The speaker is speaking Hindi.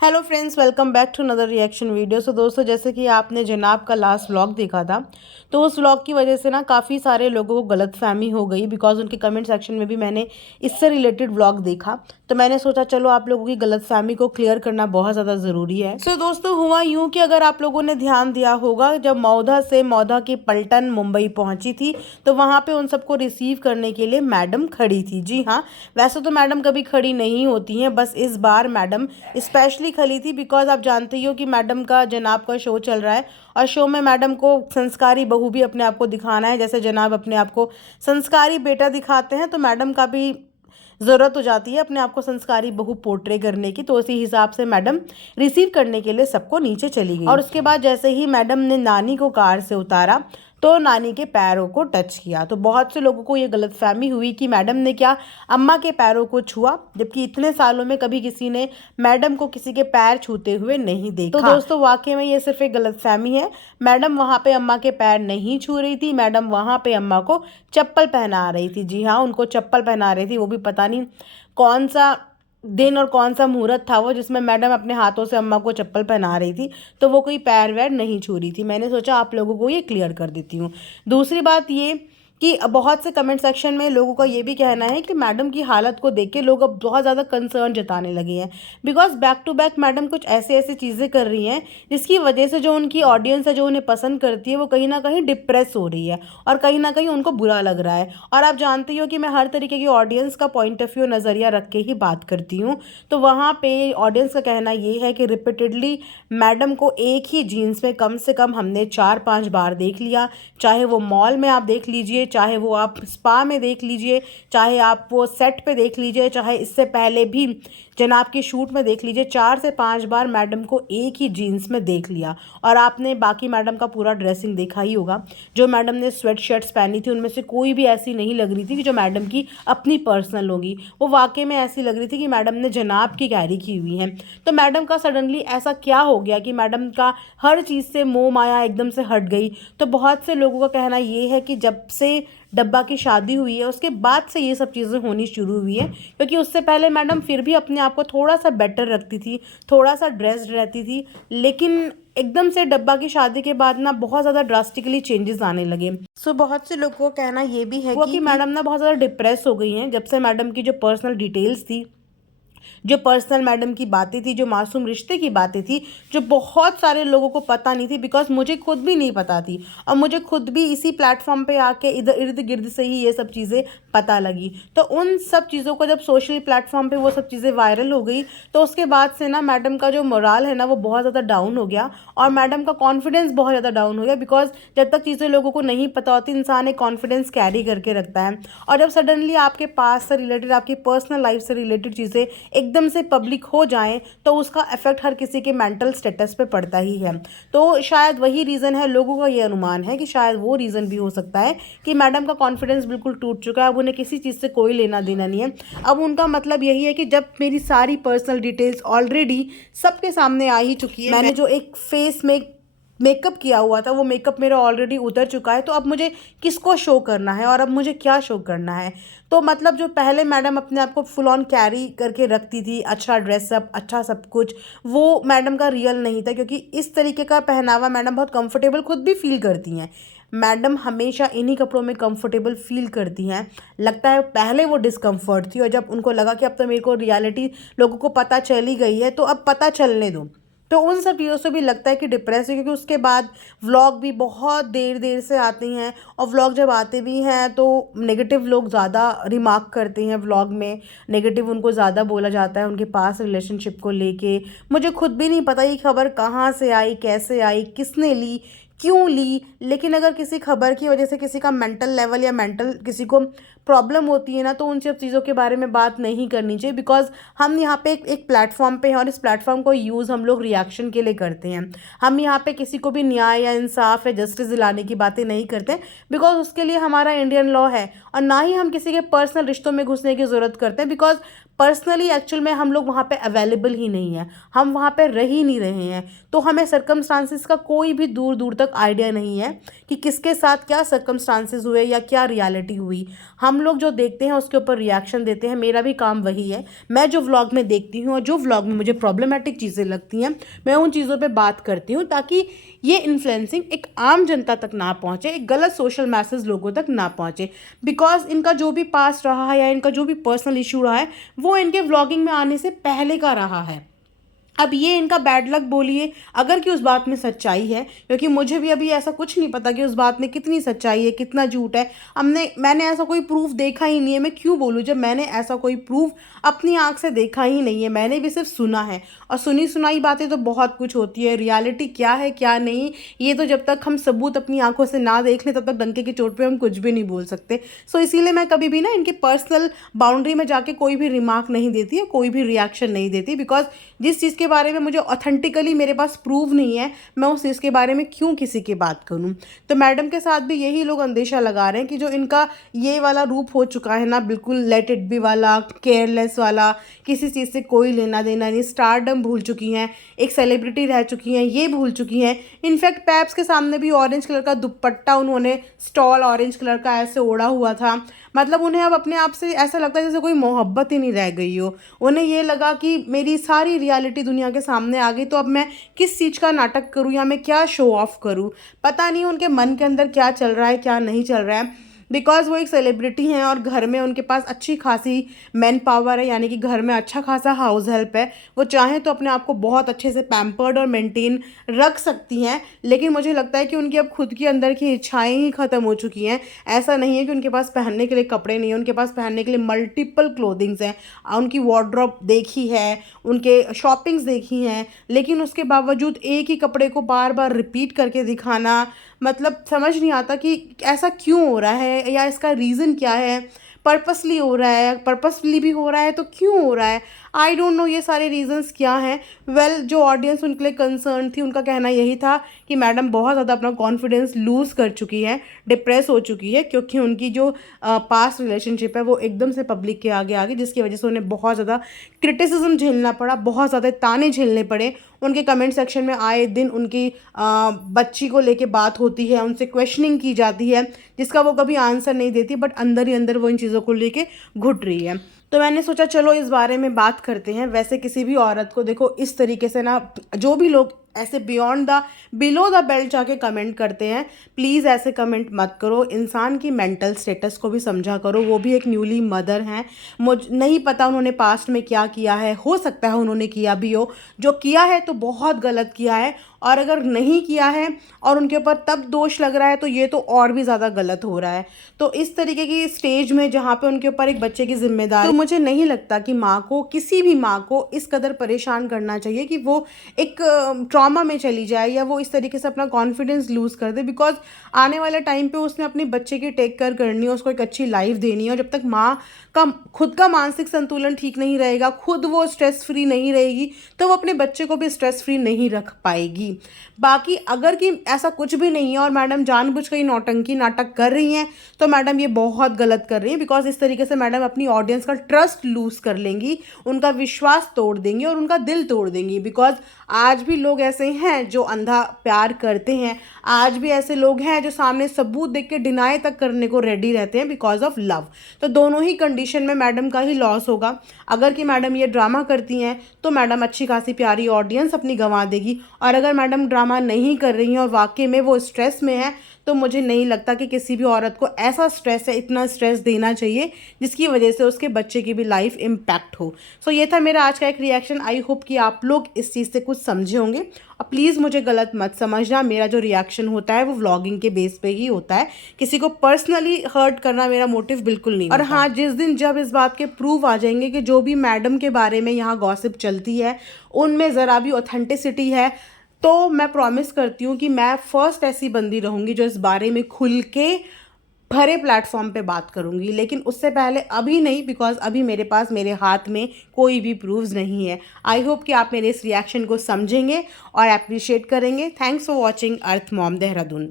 Hello friends, welcome back to another reaction video. So दोस्तों, जैसे कि आपने जनाब का लास्ट व्लॉग देखा था, तो उस व्लॉग की वजह से ना काफ़ी सारे लोगों को गलतफहमी हो गई। बिकॉज उनके कमेंट सेक्शन में भी मैंने इससे रिलेटेड व्लॉग देखा, तो मैंने सोचा चलो आप लोगों की गलतफहमी को क्लियर करना बहुत ज़्यादा ज़रूरी है। सो दोस्तों, हुआ यूँ कि अगर आप लोगों ने ध्यान दिया होगा, जब मौधा की पलटन मुंबई पहुंची थी, तो वहाँ पे उन सबको रिसीव करने के लिए मैडम खड़ी थी। जी हाँ, वैसे तो मैडम कभी खड़ी नहीं होती हैं, बस इस बार मैडम स्पेशली खली थी। बिकॉज आप जानते ही हो कि मैडम का जनाब का शो चल रहा है, और शो में मैडम को संस्कारी बहू भी अपने आप को दिखाना है। जैसे जनाब अपने आप को संस्कारी बेटा दिखाते हैं, तो मैडम का भी ज़रूरत हो जाती है अपने आप को संस्कारी बहू पोर्ट्रे करने की। तो इसी हिसाब से मैडम रिसीव करने के लिए सबको नीचे चली गई, और उसके बाद जैसे ही मैडम ने नानी को कार से उतारा, तो नानी के पैरों को टच किया। तो बहुत से लोगों को ये गलतफहमी हुई कि मैडम ने क्या अम्मा के पैरों को छुआ, जबकि इतने सालों में कभी किसी ने मैडम को किसी के पैर छूते हुए नहीं देखा। तो दोस्तों, वाकई में ये सिर्फ एक गलतफहमी है। मैडम वहाँ पे अम्मा के पैर नहीं छू रही थी, मैडम वहाँ पे अम्मा को चप्पल पहना रही थी। जी हाँ, उनको चप्पल पहना रही थी, वो भी पता नहीं कौन सा दिन और कौन सा मुहूर्त था वो जिसमें मैडम अपने हाथों से अम्मा को चप्पल पहना रही थी। तो वो कोई पैर वैर नहीं छू रही थी। मैंने सोचा आप लोगों को ये क्लियर कर देती हूँ। दूसरी बात ये कि बहुत से कमेंट सेक्शन में लोगों का ये भी कहना है कि मैडम की हालत को देख के लोग अब बहुत ज़्यादा कंसर्न जताने लगे हैं। Because back to back madam कुछ ऐसे ऐसी चीज़ें कर रही हैं जिसकी वजह से जो उनकी ऑडियंस है, जो उन्हें पसंद करती है, वो कहीं ना कहीं डिप्रेस हो रही है, और कहीं ना कहीं उनको बुरा लग रहा है। और आप जानते हो कि मैं हर तरीके की ऑडियंस का पॉइंट ऑफ व्यू नज़रिया रख के ही बात करती हूँ। तो वहाँ पे ऑडियंस का कहना ये है कि रिपीटेडली मैडम को एक ही जीन्स में कम से कम हमने 4-5 बार देख लिया। चाहे वो मॉल में आप देख लीजिए, चाहे वो आप स्पा में देख लीजिए, चाहे आप वो सेट पे देख लीजिए, चाहे इससे पहले भी जनाब की शूट में देख लीजिए, 4 से 5 बार मैडम को एक ही जीन्स में देख लिया। और आपने बाकी मैडम का पूरा ड्रेसिंग देखा ही होगा। जो मैडम ने स्वेट शर्ट्स पहनी थी, उनमें से कोई भी ऐसी नहीं लग रही थी कि जो मैडम की अपनी पर्सनल होगी। वो वाकई में ऐसी लग रही थी कि मैडम ने जनाब की कैरी की हुई है। तो मैडम का सडनली ऐसा क्या हो गया कि मैडम का हर चीज़ से मोह माया एकदम से हट गई। तो बहुत से लोगों का कहना ये है कि जब से डब्बा की शादी हुई है, उसके बाद से ये सब चीज़ें होनी शुरू हुई है। क्योंकि उससे पहले मैडम फिर भी अपने आप को थोड़ा सा बेटर रखती थी, थोड़ा सा ड्रेस्ड रहती थी, लेकिन एकदम से डब्बा की शादी के बाद ना बहुत ज़्यादा ड्रास्टिकली चेंजेस आने लगे। सो बहुत से लोगों का कहना ये भी है कि मैडम ना बहुत ज़्यादा डिप्रेस हो गई हैं, जब से मैडम की जो पर्सनल डिटेल्स थी, जो पर्सनल मैडम की बातें थी, जो मासूम रिश्ते की बातें थी, जो बहुत सारे लोगों को पता नहीं थी। बिकॉज मुझे खुद भी नहीं पता थी, और मुझे खुद भी इसी प्लेटफॉर्म पे आके इधर इर्द गिर्द से ही ये सब चीज़ें पता लगी। तो उन सब चीज़ों को जब सोशल प्लेटफॉर्म पे वो सब चीज़ें वायरल हो गई, तो उसके बाद से ना मैडम का जो मोराल है ना, वो बहुत ज़्यादा डाउन हो गया, और मैडम का कॉन्फिडेंस बहुत ज़्यादा डाउन हो गया। बिकॉज जब तक चीज़ें लोगों को नहीं पता होती, इंसान एक कॉन्फिडेंस कैरी करके रखता है, और जब सडनली आपके पास से रिलेटेड, आपकी पर्सनल लाइफ से रिलेटेड चीज़ें एकदम से पब्लिक हो जाएं, तो उसका इफेक्ट हर किसी के मेंटल स्टेटस पे पड़ता ही है। तो शायद वही रीज़न है, लोगों का ये अनुमान है कि शायद वो रीज़न भी हो सकता है कि मैडम का कॉन्फिडेंस बिल्कुल टूट चुका है। अब उन्हें किसी चीज़ से कोई लेना देना नहीं है। अब उनका मतलब यही है कि जब मेरी सारी पर्सनल डिटेल्स ऑलरेडी सबके सामने आ ही चुकी है, मैंने जो एक फेस में मेकअप किया हुआ था, वो मेकअप मेरा ऑलरेडी उतर चुका है, तो अब मुझे किसको शो करना है, और अब मुझे क्या शो करना है। तो मतलब जो पहले मैडम अपने आप को फुल ऑन कैरी करके रखती थी, अच्छा ड्रेसअप, अच्छा सब कुछ, वो मैडम का रियल नहीं था। क्योंकि इस तरीके का पहनावा मैडम बहुत कंफर्टेबल खुद भी फील करती हैं। मैडम हमेशा इन्हीं कपड़ों में कंफर्टेबल फील करती हैं। लगता है पहले वो डिस्कम्फर्ट थी, और जब उनको लगा कि अब तो मेरे को रियलिटी लोगों को पता चल ही गई है, तो अब पता चलने दो, तो उन सब चीज़ों से भी लगता है कि डिप्रेस है। क्योंकि उसके बाद व्लॉग भी बहुत देर देर से आते हैं, और व्लॉग जब आते भी हैं तो नेगेटिव लोग ज़्यादा रिमार्क करते हैं। व्लॉग में नेगेटिव उनको ज़्यादा बोला जाता है उनके पास रिलेशनशिप को लेके। मुझे खुद भी नहीं पता ये खबर कहाँ से आई, कैसे आई, किसने ली, क्यों ली, लेकिन अगर किसी खबर की वजह से किसी का मेंटल लेवल या मेंटल किसी को प्रॉब्लम होती है ना, तो उन सब चीज़ों के बारे में बात नहीं करनी चाहिए। बिकॉज हम यहाँ पे एक प्लेटफॉर्म पे हैं, और इस प्लेटफॉर्म को यूज़ हम लोग रिएक्शन के लिए करते हैं। हम यहाँ पे किसी को भी न्याय या इंसाफ या जस्टिस दिलाने की बातें नहीं करते, बिकॉज उसके लिए हमारा इंडियन लॉ है। और ना ही हम किसी के पर्सनल रिश्तों में घुसने की ज़रूरत करते हैं, बिकॉज पर्सनली एक्चुअल में हम लोग वहाँ पे अवेलेबल ही नहीं है, हम वहाँ पे रह ही नहीं रहे हैं। तो हमें सर्कमस्टांसिस का कोई भी दूर दूर तक आइडिया नहीं है कि किसके साथ क्या सर्कमस्टांसिस हुए या क्या रियलिटी हुई। हम हम लोग जो देखते हैं उसके ऊपर रिएक्शन देते हैं, मेरा भी काम वही है। मैं जो व्लॉग में देखती हूँ और जो व्लॉग में मुझे प्रॉब्लमेटिक चीज़ें लगती हैं मैं उन चीज़ों पे बात करती हूँ, ताकि ये इन्फ्लुएंसिंग एक आम जनता तक ना पहुँचे, एक गलत सोशल मैसेज लोगों तक ना पहुँचे। बिकॉज इनका जो भी पास्ट रहा है या इनका जो भी पर्सनल इशू रहा है वो इनके व्लॉगिंग में आने से पहले का रहा है। अब ये इनका बैड लक बोलिए, अगर कि उस बात में सच्चाई है, क्योंकि मुझे भी अभी ऐसा कुछ नहीं पता कि उस बात में कितनी सच्चाई है कितना झूठ है। मैंने ऐसा कोई प्रूफ देखा ही नहीं है, मैं क्यों बोलूँ जब मैंने ऐसा कोई प्रूफ अपनी आंख से देखा ही नहीं है, मैंने भी सिर्फ सुना है। और सुनी सुनाई बातें तो बहुत कुछ होती है, रियलिटी क्या है क्या नहीं ये तो जब तक हम सबूत अपनी आंखों से ना देख लें तब तक डंके की चोट पे हम कुछ भी नहीं बोल सकते। सो इसीलिए मैं कभी भी ना इनके पर्सनल बाउंड्री में जाके कोई भी रिमार्क नहीं देती है, कोई भी रिएक्शन नहीं देती। बिकॉज जिस चीज़ के बारे में मुझे ऑथेंटिकली मेरे पास प्रूव नहीं है, मैं उस चीज़ के बारे में क्यों किसी की बात करूं। तो मैडम के साथ भी यही लोग अंदेशा लगा रहे हैं कि जो इनका ये वाला रूप हो चुका है ना, बिल्कुल लेट इट बी वाला, केयरलेस वाला, किसी चीज़ से कोई लेना देना नहीं, स्टारडम भूल चुकी हैं, एक सेलिब्रिटी रह चुकी हैं, ये भूल चुकी हैं। इनफैक्ट पैप्स के सामने भी ऑरेंज कलर का दुपट्टा उन्होंने स्टॉल ऑरेंज कलर का ऐसे ओढ़ा हुआ था। मतलब उन्हें अब अपने आप से ऐसा लगता है जैसे कोई मोहब्बत ही नहीं रह गई हो। उन्हें ये लगा कि मेरी सारी रियलिटी दुनिया के सामने आ गई, तो अब मैं किस चीज़ का नाटक करूँ या मैं क्या शो ऑफ करूँ। पता नहीं उनके मन के अंदर क्या चल रहा है क्या नहीं चल रहा है। बिकॉज वो एक सेलिब्रिटी हैं और घर में उनके पास अच्छी खासी मैन पावर है, यानी कि घर में अच्छा खासा हाउस हेल्प है। वो चाहें तो अपने आप को बहुत अच्छे से पैम्पर्ड और मेंटेन रख सकती हैं। लेकिन मुझे लगता है कि उनकी अब खुद के अंदर की इच्छाएं ही ख़त्म हो चुकी हैं। ऐसा नहीं है कि उनके पास पहनने के लिए कपड़े नहीं हैं, उनके पास पहनने के लिए मल्टीपल क्लोथिंग्स हैं। उनकी वार्डरोब देखी है, उनके शॉपिंग्स देखी हैं, लेकिन उसके बावजूद एक ही कपड़े को बार बार रिपीट करके दिखाना, मतलब समझ नहीं आता कि ऐसा क्यों हो रहा है या इसका रीज़न क्या है। पर्पसली हो रहा है, पर्पसफुली भी हो रहा है तो क्यों हो रहा है, आई डोंट नो ये सारे रीजंस क्या हैं। वेल जो ऑडियंस उनके लिए कंसर्न थी उनका कहना यही था कि मैडम बहुत ज़्यादा अपना कॉन्फिडेंस लूज़ कर चुकी है, डिप्रेस हो चुकी है, क्योंकि उनकी जो पास्ट रिलेशनशिप है वो एकदम से पब्लिक के आगे आ गई, जिसकी वजह से उन्हें बहुत ज़्यादा क्रिटिसिज्म झेलना पड़ा, बहुत ज़्यादा ताने झेलने पड़े। उनके कमेंट सेक्शन में आए दिन उनकी बच्ची को लेके बात होती है, उनसे क्वेश्चनिंग की जाती है जिसका वो कभी आंसर नहीं देती, बट अंदर ही अंदर वो इन चीज़ों को लेके घुट रही है। तो मैंने सोचा चलो इस बारे में बात करते हैं। वैसे किसी भी औरत को देखो इस तरीके से ना, जो भी लोग ऐसे बिलो द बेल्ट जाके कमेंट करते हैं, प्लीज़ ऐसे कमेंट मत करो। इंसान की मेंटल स्टेटस को भी समझा करो, वो भी एक न्यूली मदर हैं। मुझ नहीं पता उन्होंने पास्ट में क्या किया है, हो सकता है उन्होंने किया भी हो, जो किया है तो बहुत गलत किया है, और अगर नहीं किया है और उनके ऊपर तब दोष लग रहा है तो ये तो और भी ज़्यादा गलत हो रहा है। तो इस तरीके की स्टेज में जहाँ पे उनके ऊपर एक बच्चे की जिम्मेदारी, तो मुझे नहीं लगता कि माँ को, किसी भी माँ को इस कदर परेशान करना चाहिए कि वो एक ट्रॉमा में चली जाए या वो इस तरीके से अपना कॉन्फिडेंस लूज़ कर दे। बिकॉज आने वाले टाइम पे उसने अपने बच्चे की टेक केयर करनी है, उसको एक अच्छी लाइफ देनी है, और जब तक माँ का खुद का मानसिक संतुलन ठीक नहीं रहेगा, खुद वो स्ट्रेस फ्री नहीं रहेगी, तो वो अपने बच्चे को भी स्ट्रेस फ्री नहीं रख पाएगी। बाकी अगर कि ऐसा कुछ भी नहीं है और मैडम जानबूझ कर नौटंकी नाटक कर रही हैं तो मैडम ये बहुत गलत कर रही हैं। बिकॉज इस तरीके से मैडम अपनी ऑडियंस का ट्रस्ट लूज कर लेंगी, उनका विश्वास तोड़ देंगी और उनका दिल तोड़ देंगी। बिकॉज आज भी लोग ऐसे हैं जो अंधा प्यार करते हैं, आज भी ऐसे लोग हैं जो सामने सबूत देख के डिनाई तक करने को रेडी रहते हैं बिकॉज ऑफ लव। तो दोनों ही कंडीशन में मैडम का ही लॉस होगा। अगर कि मैडम ये ड्रामा करती हैं तो मैडम अच्छी खासी प्यारी ऑडियंस अपनी गंवा देगी, और अगर मैडम ड्रामा नहीं कर रही हैं और वाकई में वो स्ट्रेस में है तो मुझे नहीं लगता कि किसी भी औरत को ऐसा स्ट्रेस है, इतना स्ट्रेस देना चाहिए जिसकी वजह से उसके बच्चे की भी लाइफ इम्पैक्ट हो। सो ये था मेरा आज का एक रिएक्शन। आई होप कि आप लोग इस चीज़ से कुछ समझे होंगे, और प्लीज़ मुझे गलत मत समझना, मेरा जो रिएक्शन होता है वो व्लॉगिंग के बेस पे ही होता है, किसी को पर्सनली हर्ट करना मेरा मोटिव बिल्कुल नहीं। और हाँ, जिस दिन जब इस बात के प्रूफ आ जाएंगे कि जो भी मैडम के बारे में यहाँ गॉसिप चलती है उनमें ज़रा भी ऑथेंटिसिटी है, तो मैं प्रॉमिस करती हूँ कि मैं फर्स्ट ऐसी बंदी रहूँगी जो इस बारे में खुल के भरे प्लेटफॉर्म पे बात करूँगी। लेकिन उससे पहले अभी नहीं, बिकॉज अभी मेरे पास, मेरे हाथ में कोई भी प्रूफ्स नहीं है। आई होप कि आप मेरे इस रिएक्शन को समझेंगे और अप्रिशिएट करेंगे। Thanks for watching earth mom Dehradun.